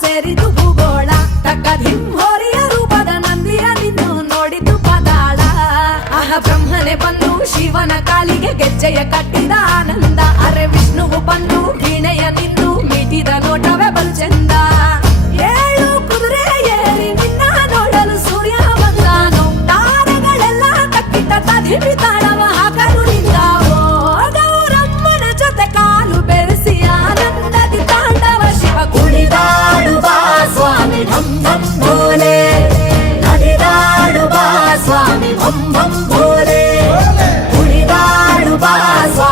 ಸೇರಿದು ಭೂಗೋಳ ತಕ್ಕಧಿಂ ಹೋರಿಯ ರೂಪದ ನಂದಿಯನಿನ್ನು ನೋಡಿತು ಪದಾಳ ಆಹ ಬ್ರಹ್ಮನೆ ಬಂದು ಶಿವನ ಕಾಲಿಗೆ ಗೆಜ್ಜೆಯ ಕಟ್ಟಿದ ಆನಂದ ಅರೆ ವಿಷ್ಣುವು ಬಂದು